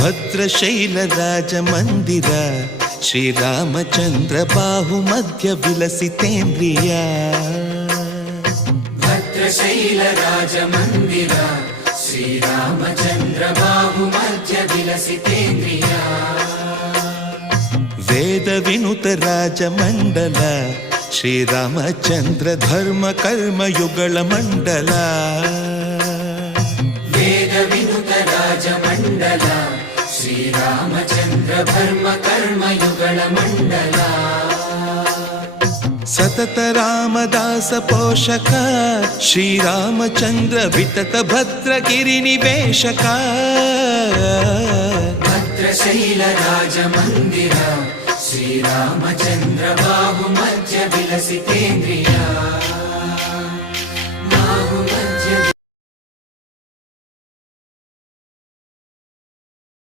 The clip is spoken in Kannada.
ಭದ್ರಶೈಲ ರಾಜ ಮಂದಿರ ಶ್ರೀರಾಮಚಂದ್ರ ಬಾಹುಮಧ್ಯ ವಿಲಸಿತೇಂದ್ರಿಯ. ಭದ್ರಶೈಲ ರಾಜ ಮಂದಿರ ಶ್ರೀರಾಮಚಂದ್ರ ಬಾಹುಮಧ್ಯ ವಿಲಸಿತೇಂದ್ರಿಯ. ವೇದ ವಿನುತ ರಾಜ ಮಂಡಲ ಶ್ರೀರಾಮಚಂದ್ರ ಧರ್ಮ ಕರ್ಮಯುಗಳ ಮಂಡಲ. ವೇದ ವಿನುತ ರಾಜ ಮಂಡಲ ಶ್ರೀರಾಮಚಂದ್ರ ಧರ್ಮ ಕರ್ಮಯುಗಳ ಮಂಡಲ. ಸತತ ರಾಮದಾಸ ಪೋಷಕ ಶ್ರೀರಾಮಚಂದ್ರ ವಿತತ ಭದ್ರಗಿರಿ ನಿವೇಶಕ. ಭದ್ರಶೈಲ ರಾಜ ಮಂದಿರ ಶ್ರೀರಾಮಚಂದ್ರ ಬಾಹುಮಧ್ಯ ವಿಲಸಿತೇಂದ್ರಿಯ.